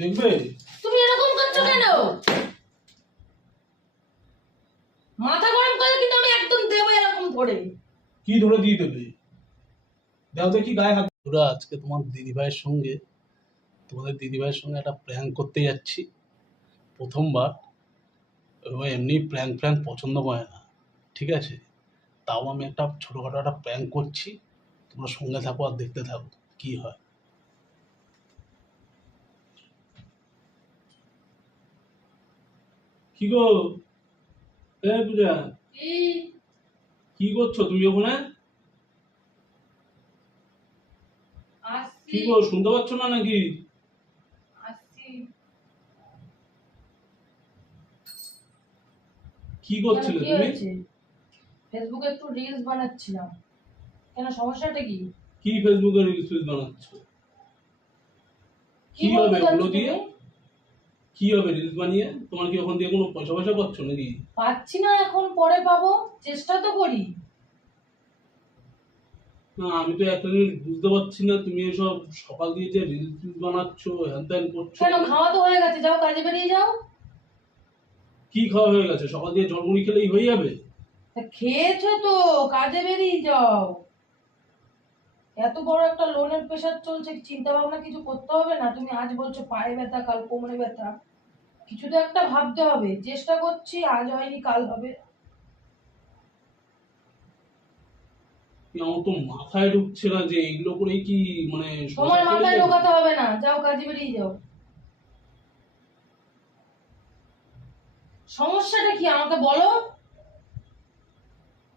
দেখবে তুমি এরকম করছো কেন? মাথা গরম করে কিন্তু আমি একদম দেবো এরকম ধরে। কি ধরে দিয়ে দেবে? দাও দেখি গায়ে হাত। ওরা আজকে তোমাদের দিদিভাইয়ের সঙ্গে একটা প্র্যাঙ্ক করতে যাচ্ছি। প্রথমবার। ও এমনি প্র্যাঙ্ক পছন্দ করে না, ঠিক আছে? তাও আমি একটা ছোটখাটো একটা প্র্যাঙ্ক করছি। তোমরা সঙ্গে থাকো আর দেখতে থাকো কি হয়। কি গো পূজা, কি করছো তুমি ওখানে? কি গো শুনতে পাচ্ছ না নাকি? কি করছিলে তুমি? ফেসবুকে একটু রিলস বানাচ্ছিলাম। কেন, সমস্যাটা কি? কি ফেসবুকে রিলস বানাচ্ছো? কি হবে ওগুলো দিয়ে? কি হবে রিলস বানিয়ে? তোমার কি ওখান দিয়ে কোনো পয়সা পাচ্ছ নাকি? পাচ্ছি না এখন, পরে পাবো, চেষ্টা তো করি। না আমি তো একটা জিনিস বুঝতে পারছি না, তুমি এসব সকাল দিয়ে যে রিলস বানাচ্ছ হ্যান ত্যান করছো। কেন, খাওয়া তো হয়ে গেছে, যাও কাজে বেরিয়ে যাও। কি খাওয়া হয়ে গেছে? সকাল দিয়ে জলমুড়ি খেলেই হয়ে যাবে? খেয়েছো তো, কাজে বেরিয়ে যাও। এত বড় একটা লোনের প্রেশার চলছে, চিন্তা ভাবনা কিছু করতে হবে না? তুমি আজ বলছো পায়ে ব্যথা, কাল কোমরে ব্যথা, কিছু তো একটা ভাবতে হবে। চেষ্টা করছি, আজ হয়নি কাল হবে। আমার তো মাথায় ঢুকছে না যে এইগুলো করেই কি মানে তোমার মাথায় ঢোকাতে হবে না, যাও কাজে বেরিয়ে যাও। সমস্যাটা কি আমাকে বলো?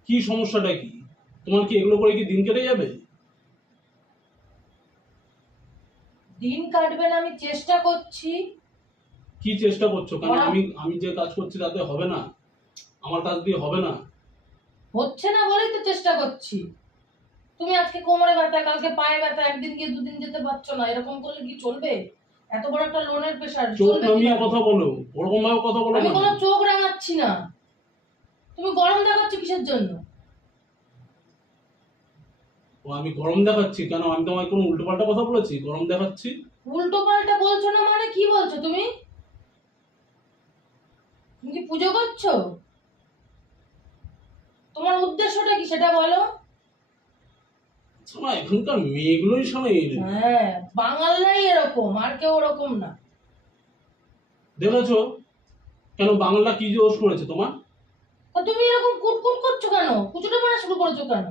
কি সমস্যাটা কি? তোমার কি এগুলো করে কি দিন কেটে যাবে? দিন কাটবে না, আমি চেষ্টা করছি। কি চেষ্টা করছো? কেন আমি যে কাজ করছি তাতে হবে না? আমার কাজ দিয়ে হবে না? হচ্ছে না বলেই তো চেষ্টা করছি। তুমি আজকে কোমরে ব্যথা, কালকে পায়ে ব্যথা, একদিন গিয়ে দুদিন যেতে পারছো না, এরকম করলে কি চলবে? এত বড় একটা লোনের প্রেশার চোখ নামিয়ে কথা বলো, ওরকম ভাবে কথা বলো। আমি কোনো চোখ রাঙাচ্ছি না। তুমি গরম দেখাচ্ছ কিসের জন্য? আমি গরম দেখাচ্ছি কেন? আমি তোমায় কোনো উল্টোপাল্টা কথা বলেছি গরম দেখাচ্ছি? উল্টো পাল্টা বলছো না মানে কি বলছো তুমি? তুমি কি পুজো করছো? তোমার উদ্দেশ্যটা কি সেটা বলো। শোনা, এখনকার মেয়েগুলোই শোনা। হ্যাঁ, বাঙালরাই এরকম, আর কেউ ওরকম না। দেখেছো কেন বাংলা কি দোষ করেছে তোমার? তুমি এরকম কুটকুট করছো কেন? কুচুটে বানা শুরু করেছো কেন?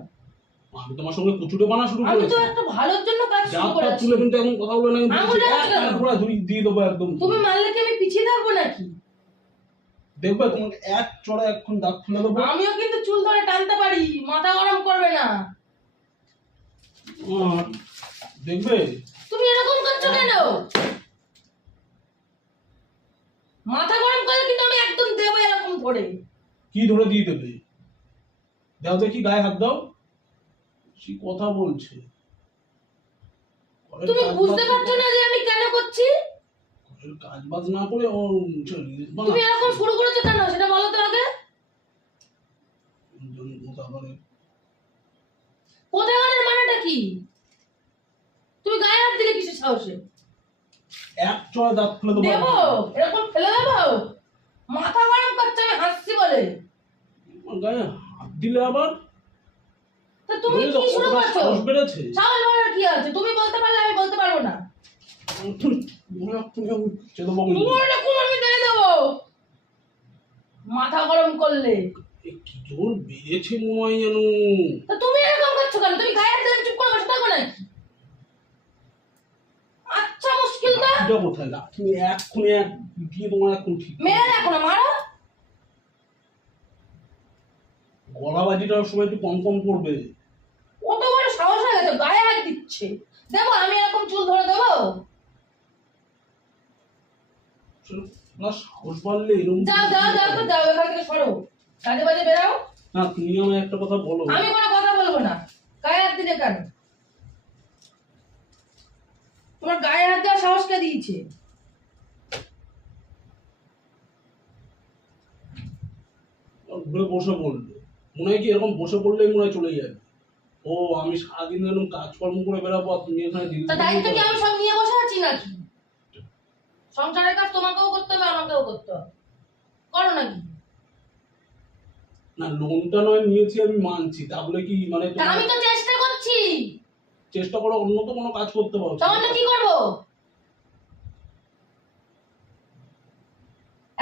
আমি তোমার সঙ্গে কুচুটে বানা শুরু করেছি? আমি তো একটা ভালোর জন্য কাজ শুরু করেছি। তুলে কিন্তু এখন কথা বলে না, কিন্তু দিয়ে দেবো একদম। তুমি মারলে কি আমি পিছিয়ে থাকবো নাকি? দেখবে তোমাকে এক চড়া এখন দাঁত খুলে দেবো। আমিও কিন্তু চুল ধরে টানতে পারি, মাথা গরম করবে না। দেখবে তুমি এরকম করছো কেন? মাথা গরম করে কিন্তু আমি একদম দেবো এরকম ধরে। কি ধরে দিয়ে দেবে? দাও দেখি গায়ে হাত দাও। সে কথা বলছে। তুমি বুঝতে পারছো না যে আমি কেন করছি? কাজ বাজ না করে ও তুমি এরকম শুরু করেছো কেন সেটা বলো তো আগে। কোথাকারের মানেটা কি? তুমি গায়ে হাত দিলে কিসের সাহসে? এক চড়া দাঁত খুলে দেবো। দেবো? এরকম ফেলে দেবো? মাথা গরম করছে আমি হাসছি বলে। গায়ে হাত দিলে আবার? তা তুমি কি শুরু করছো? সাহস বেড়েছে? সাহস বাড়ার কি আছে? তুমি বলতে পারলে আমি বলতে পারবো না। আমি দিয়ে দেবো মাথা গরম করলে। কি জোর বেড়েছে মনে হয় যেন। তা তুমি এরকম করছো কেন? তুমি গায়ে হাত দিলে চুপ করে বসে থাকো নাকি? আচ্ছা, মুশকিল তো। এটা কোথায়? তুমি এক্ষুনি এক দিয়ে তোমার এখন ঠিক মেরে দেখো না, মারো। গলা বাজিটার সময় একটু কম কম করবে। কত বড় সাহস হয়ে গেছে, গায়ে হাত দিচ্ছে। দেবো আমি এরকম চুল ধরে দেবো? না সাহস বাড়লে এরকম। যাও যাও যাও তো, যাও এখান থেকে সরো, কাজে বাজে বেরাও। না তুমি আমায় একটা কথা বলো। আমি কোনো কথা বলবো না। গায়ে হাত দিলে কেন? তোমার গায়ে হাত দেওয়ার সাহস কে দিয়েছে? ঘুরে বসে পড়লো, মনে হয় কি এরকম বসে পড়লেই মনে হয় চলে যাবে। ও আমি সারাদিন এরকম কাজকর্ম করে বেড়াবো আর তুমি এখানে তা দায়িত্ব কি আমি সব নিয়ে বসে আছি নাকি? সংসারের কাজ তোমাকেও করতে হবে, আমাকেও করতে হবে, করো নাকি? না লোনটা নয় নিয়েছি আমি মানছি, তা বলে কি মানে তা আমি তো চেষ্টা করছি। চেষ্টা করো অন্য তো কোনো কাজ করতে পারো। তাহলে কি করবো?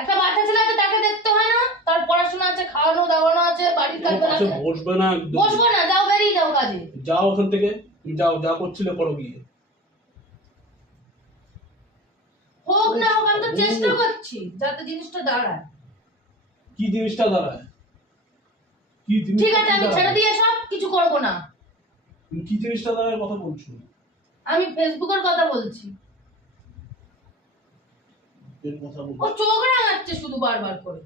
একটা বাচ্চা ছেলে আছে, তাকে দেখতে হয় না? তার পড়াশোনা আছে, খাওয়ানো দাওয়ানো আছে, বাড়ির কাজ পাশে আছে। বসবে না একদম। বসবো না, যাও বেরিয়ে যাও কাজে। যাও ওখান থেকে, তুমি যাও, যা করছিলে করো গিয়ে। হোক না হোক, আমি তো চেষ্টা করছি যাতে জিনিসটা দাঁড়ায়। কি জিনিসটা দাঁড়ায়? কি জিনিস? ঠিক আছে, আমি ছেড়ে দিয়ে সব কিছু করবো না। তুমি কি জিনিসটা দাঁড়ায় কথা বলছো? আমি ফেসবুকের কথা বলছি। এর কথা বলছো? ও চোখ রাঙাচ্ছে শুধু বারবার করে,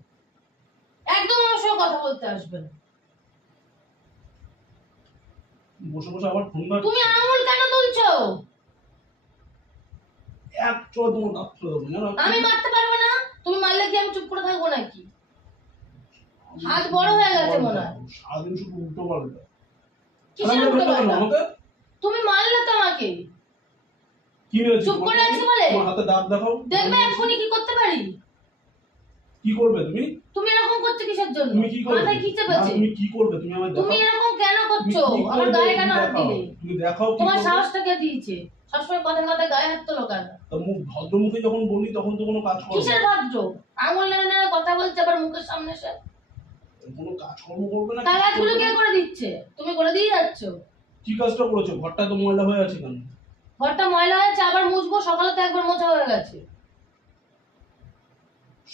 একদম আমার সঙ্গে কথা বলতে আসবে না। বসে বসে আবার ফোন ধর। তুমি আঙুল কেন তুলছো? এক চোখ তোমার দাঁত ফেলে দেবো জানো? আমি মারতে পারবো না? তুমি মারলে কি আমি চুপ করে থাকবো নাকি? হাত বড় হয়ে গেছে মনে হয়। সারাদিন শুধু উল্টো পাল্টা। কিসের উল্টো পাল্টা? তুমি মারলে তো আমাকে। কি হয়েছে? চুপ করে আছি বলে? তোমার হাতে দাঁত দেখাও। দেখবে এখনই কি করতে পারি। কি করবে তুমি? তুমি এরকম করছো কিসের জন্য? তুমি কি করবে? মাথায় কি চেপেছে? তুমি কি করবে? তুমি আমায় তুমি দেখাও। এরকম কেন করছো? তুমি কি আমার করবে? গায়ে কেন তুমি হাত দেখাও। দিলে? তুমি দেখাও কি তোমার করবে? সাহসটা কে দিয়েছে? সবসময় কথা কথা গায়ে হাত তোলো কেন? তা মুখ ভদ্র মুখে যখন বলি তখন তো কোনো কাজ করো না। কিসের ভদ্র? আঙুল নেড়ে নেড়ে কথা বলছে আবার মুখের সামনে এসে। কোনো কাজকর্ম করবে না? তার কিছু কাজগুলো করবে কে না? করে দিচ্ছে? তুমি করে দিয়ে যাচ্ছ। কি কাজটা করেছো? ঘরটা তো ময়লা হয়ে আছে কেন? ঘরটা ময়লা হয়েছে, আবার মুছবো, সকালে তো একবার মোছা হয়ে গেছে।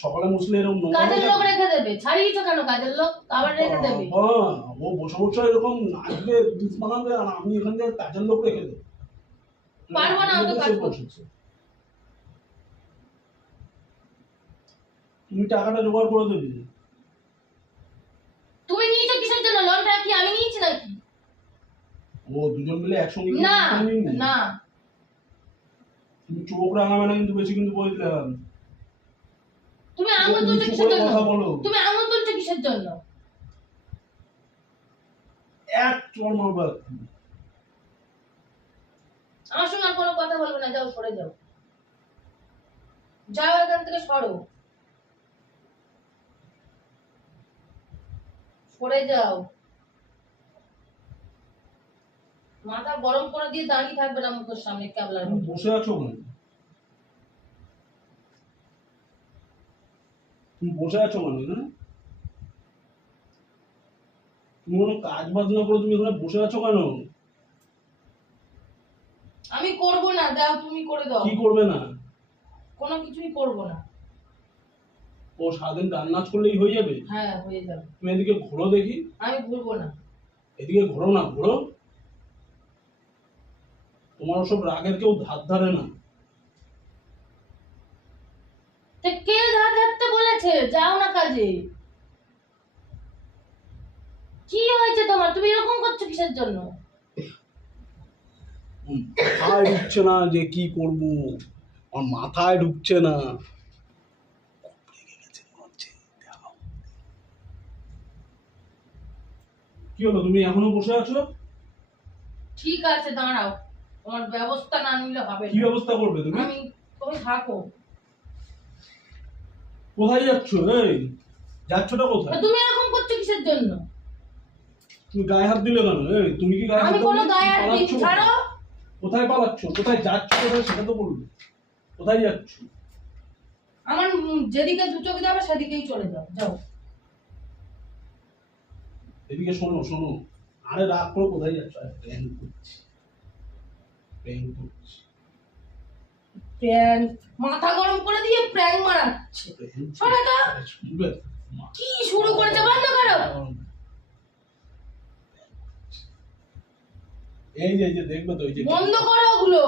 সকালে মুছলে এরকম নোংরা কাজের হয়ে লোক যাবে? রেখে দেবে, ছাড়িয়েছো কেন কাজের লোক? আবার রেখে দেবে। বাবা, ও বসে বসে এরকম নাচবে, ডিস বানাবে, আর আমি এখান থেকে কাজের লোক রেখে দেবো? পারবো না অত কাজ করতে। বসেছে। তুমি টাকাটা জোগাড় করে দেবে। তুমি নিয়েছো কিসের জন্য? লোনটা কি আমি নিয়েছি নাকি? ও দুজন মিলে একসঙ্গে না কিনবে? না, তুমি চোখ রাঙাবে না কিন্তু বেশি, কিন্তু বলে দিলাম। তুমি আঙুল তুলছো নিচু কিসের করে জন্য? কথা বলো। তুমি আঙুল তুলছো কিসের জন্য? এক চড় মারবা তুমি। আমার সঙ্গে আর কোনো কথা বলবে না, যাও সরে যাও। যাও এখান থেকে, সরো, সরে যাও। মাথা গরম করে দিয়ে দাঁড়িয়ে থাকবে না মুখের সামনে ক্যাবলার তুমি মতো। বসে আছো কেন? তুমি বসে আছো কেন এখানে? তুমি কোনো কাজ বাজ না করে তুমি এখানে বসে আছো কেন? আমি করব না, দাও তুমি করে দাও। কি করবে না? কোনো কিছুই করব না। ও সারাদিন গান নাচ করলেই হয়ে যাবে? হ্যাঁ হয়ে যাবে। তুমি এদিকে ঘোরো দেখি। আমি ঘুরবো না। এদিকে ঘোরো না, ঘোরো। তোমার ওসব রাগের কেউ ধার ধারে না। তে কে ধার ধারতে বলেছে? যাও না কাজে। কি হয়েছে তোমার? তুমি এরকম করছো কিসের জন্য? মাথায় ঢুকছে না যে কি করব, আমার মাথায় ঢুকছে না। কি হলো, তুমি এখনো বসে আছো? ঠিক আছে দাঁড়াও, তোমার ব্যবস্থা না নিলে হবে কি না। ব্যবস্থা করবে তুমি? তুমি থাকো। কোথায় যাচ্ছ? এই যাচ্ছটা কোথায়? তা তুমি এরকম করছো কিসের জন্য? তুমি গায়ে হাত দিলে কেন? এই তুমি কি গায়ে হাত আমি দাও? কোনো গায়ে হাত দিইনি, ছাড়ো। কোথায় পালাচ্ছ? কোথায় যাচ্ছ? কোথায় সেটা তো বলবে। কোথায় যাচ্ছ? আমার যেদিকে দু চোখ যাবে সেদিকেই চলে যাও, যাও। এদিকে শোনো শোনো। আরে রাগ করো, কোথায় যাচ্ছ? আরে প্ল্যান করছি, প্ল্যান করছি। প্র্যাঙ্ক, মাথা গরম করে দিয়ে প্র্যাঙ্ক মারাচ্ছে। শোনো তো, শুনবে? কি শুরু করেছে, বন্ধ করো। এই যে দেখবে তো, এই যে বন্ধ করো ওগুলো।